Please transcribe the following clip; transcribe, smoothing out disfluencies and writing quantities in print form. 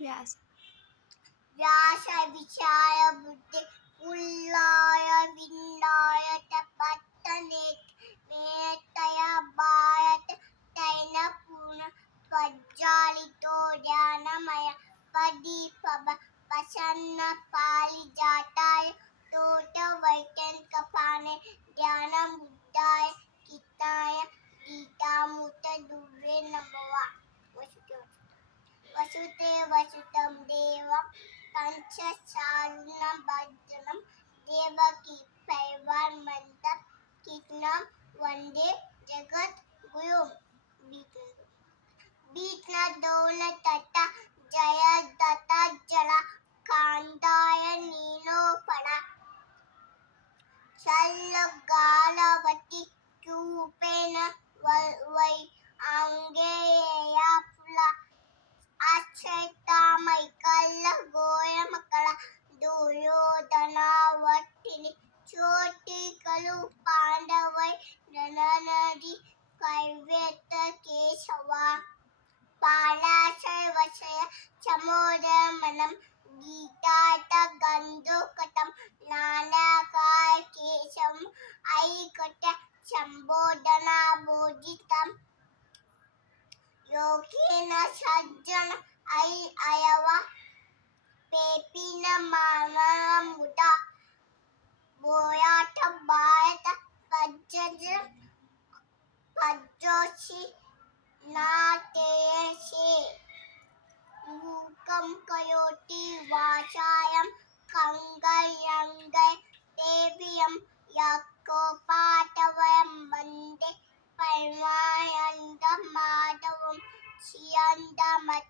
व्यास व्यासविचाय बुद्धे उल्लाय विन्दाय तपत्तने नेतया भायत तैन पूर्ण त्वज्जालितो ध्यानमय पदीपव प्रसन्न पारिजाताय तोट वैतंकपाने ध्यानं बुद्धाय किताय गीतामूर्त दुर्वे नमवा वसुते वसुतं देवं पंचचारुणं भद्रं देवकी पैवार्मन्तं कृष्णं वन्दे जगद्गुरुं विघ्नदौलतता जयदत्ता जला कान्ताय नीलोपरा शल्यगालवती रूपेण वै आङ्गेया फुला आश्चर्यतामैकल्य गोयमकल दुर्योधनावर्तिनि चोटी कलु पांडवै रणनदी कैवेत केशवा पालाशय वशय चमोदमनं गीतार्थ गन्धोकटं नानाकाय केशवम् ऐकट संबोधना बोधितम् योगेन सज्जन अयवा पेपिन मानमुदा बोयात बायत पज्जोषि नातेशे मूकं करोति वाचायं कंगयंगय देव्यं यकोपा